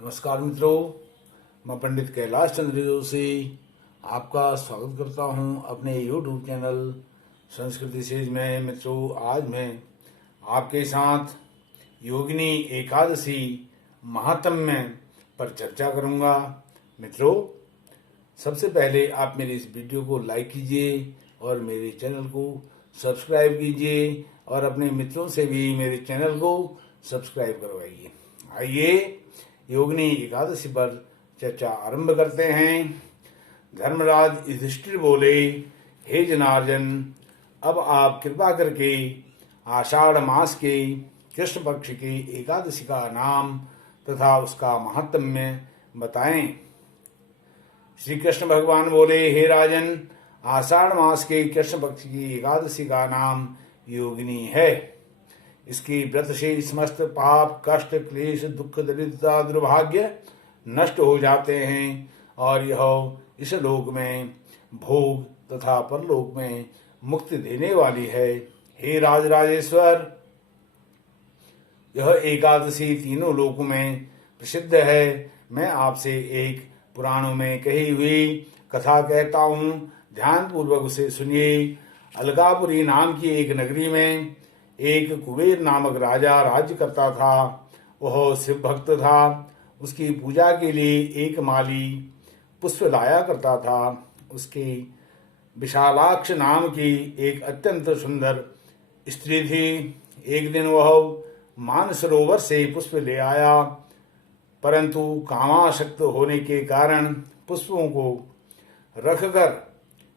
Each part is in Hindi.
नमस्कार मित्रों, मैं पंडित कैलाश चंद्र जोशी आपका स्वागत करता हूं अपने YouTube चैनल संस्कृति सीरीज में। मित्रों, आज मैं आपके साथ योगिनी एकादशी महात्म्य पर चर्चा करूंगा। मित्रों, सबसे पहले आप मेरे इस वीडियो को लाइक कीजिए और मेरे चैनल को सब्सक्राइब कीजिए और अपने मित्रों से भी मेरे चैनल को सब्सक्राइब करवाइए। आइए योगिनी एकादशी पर चर्चा आरंभ करते हैं। धर्मराज युधिष्ठिर बोले, हे जनार्दन, अब आप कृपा करके आषाढ़ मास के कृष्ण पक्ष की एकादशी का नाम तथा उसका महात्म्य बताएं। श्री कृष्ण भगवान बोले, हे राजन, आषाढ़ मास के कृष्ण पक्ष की एकादशी का नाम योगिनी है। इसकी व्रत से समस्त पाप, कष्ट, क्लेश, दुख, दरिद्रता, दुर्भाग्य नष्ट हो जाते हैं और यह इस लोक में भोग तथा परलोक में मुक्ति देने वाली है। हे राजराजेश्वर, यह एकादशी तीनों लोकों में प्रसिद्ध है। मैं आपसे एक पुराणों में कही हुई कथा कहता हूँ, ध्यान पूर्वक उसे सुनिए। अलगापुरी नाम की एक नगरी में एक कुबेर नामक राजा राज्य करता था। वह शिव भक्त था। उसकी पूजा के लिए एक माली पुष्प लाया करता था। उसकी विशालाक्ष नाम की एक अत्यंत सुंदर स्त्री थी। एक दिन वह मानसरोवर से पुष्प ले आया, परंतु कामासक्त होने के कारण पुष्पों को रखकर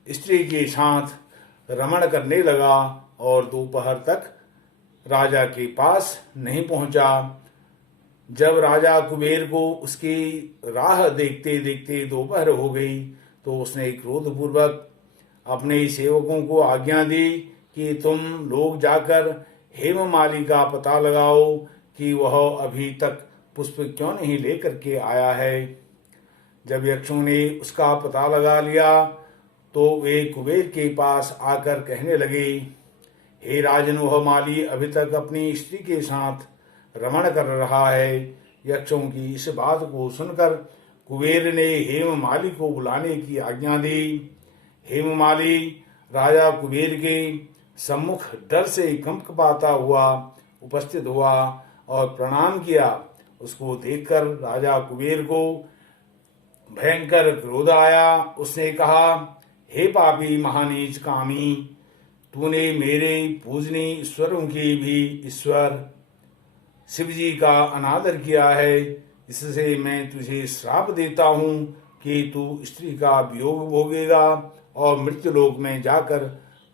स्त्री के साथ रमण करने लगा और दोपहर तक राजा के पास नहीं पहुंचा। जब राजा कुबेर को उसकी राह देखते देखते दोपहर हो गई तो उसने क्रोधपूर्वक अपने सेवकों को आज्ञा दी कि तुम लोग जाकर हेममाली का पता लगाओ कि वह अभी तक पुष्प क्यों नहीं लेकर के आया है। जब यक्षों ने उसका पता लगा लिया तो वे कुबेर के पास आकर कहने लगे, हे राजन, वह माली अभी तक अपनी स्त्री के साथ रमण कर रहा है। यक्षों की इस बात को सुनकर कुबेर ने हेममाली को बुलाने की आज्ञा दी। हेममाली राजा कुबेर के सम्मुख डर से कंपकपाता हुआ उपस्थित हुआ और प्रणाम किया। उसको देखकर राजा कुबेर को भयंकर क्रोध आया। उसने कहा, हे पापी महानीच कामी, तूने मेरे पूजनीय ईश्वरों की भी ईश्वर शिव जी का अनादर किया है। इससे मैं तुझे श्राप देता हूँ कि तू स्त्री का वियोग भोगेगा और मृत्युलोक में जाकर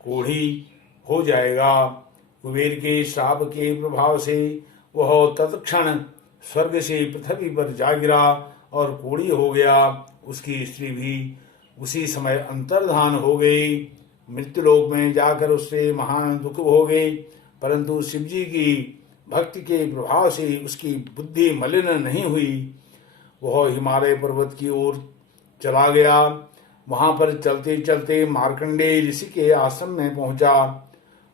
कोढ़ी हो जाएगा। कुबेर के श्राप के प्रभाव से वह तत्क्षण स्वर्ग से पृथ्वी पर जा गिरा और कोढ़ी हो गया। उसकी स्त्री भी उसी समय अंतर्धान हो गई। मृत्युलोक में जाकर उससे महान दुख भोगे, परंतु शिवजी की भक्ति के प्रभाव से उसकी बुद्धि मलिन नहीं हुई। वह हिमालय पर्वत की ओर चला गया। वहां पर चलते चलते मार्कंडेय ऋषि के आश्रम में पहुंचा।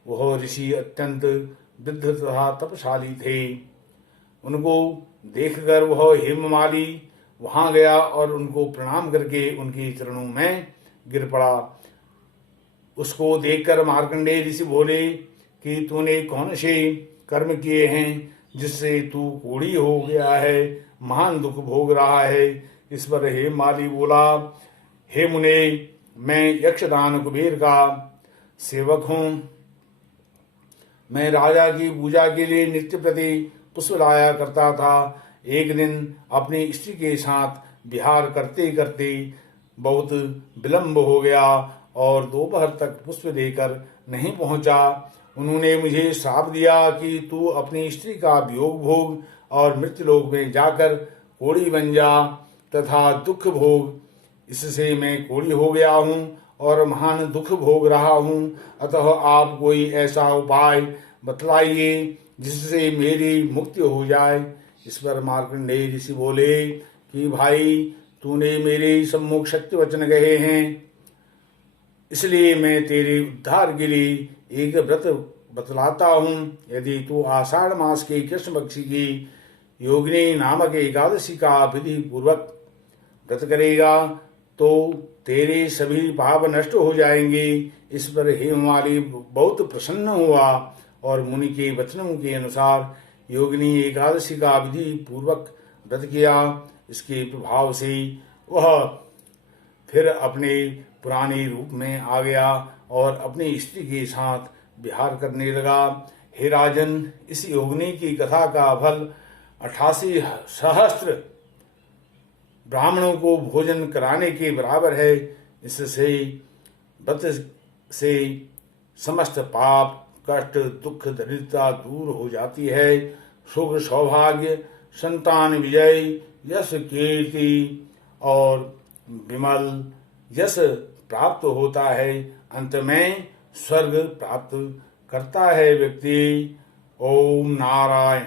वह ऋषि अत्यंत वृद्ध तथा तपशाली थे। उनको देखकर वह हेममाली वहां गया और उनको प्रणाम करके उनके चरणों में गिर पड़ा। उसको देखकर मार्कंडेय ऋषि बोले कि तूने कौन से कर्म किए हैं जिससे तू कोढ़ी हो गया है, महान दुख भोग रहा है। इस पर हेममाली बोला, हे मुने, मैं यक्षदान कुबेर का सेवक हूँ। मैं राजा की पूजा के लिए नित्य प्रति पुष्प लाया करता था। एक दिन अपनी स्त्री के साथ विहार करते करते बहुत विलंब हो गया और दोपहर तक पुष्प लेकर नहीं पहुंचा। उन्होंने मुझे श्राप दिया कि तू अपनी स्त्री का वियोग भोग और मृत्युलोक में जाकर कोढ़ी बन जा तथा दुख भोग। इससे मैं कोढ़ी हो गया हूँ और महान दुख भोग रहा हूँ। अतः आप कोई ऐसा उपाय बतलाइए जिससे मेरी मुक्ति हो जाए। इस पर मार्कंडेय ऋषि बोले कि भाई, तूने मेरे सम्मुख सत्य वचन कहे हैं, इसलिए मैं तेरे उद्धार के लिए एक व्रत बतलाता हूँ। यदि तू आषाढ़ मास के कृष्ण पक्ष की योगिनी नामक एकादशी का विधि पूर्वक व्रत करेगा तो तेरे सभी पाप नष्ट हो जाएंगे। इस पर हेममाली बहुत प्रसन्न हुआ और मुनि के वचनों के अनुसार योगिनी एकादशी का विधि पूर्वक व्रत किया। इसके प्रभाव से वह फिर अपने पुराने रूप में आ गया और अपनी स्त्री के साथ विहार करने लगा। हे राजन, इस योगिनी की कथा का फल 88 सहस्त्र ब्राह्मणों को भोजन कराने के बराबर है। इससे व्रत से समस्त पाप, कष्ट, दुख, दरिद्रता दूर हो जाती है। सुख, सौभाग्य, संतान विजय, यश, कीर्ति और विमल यश प्राप्त होता है। अंत में स्वर्ग प्राप्त करता है व्यक्ति। ओम नारायण।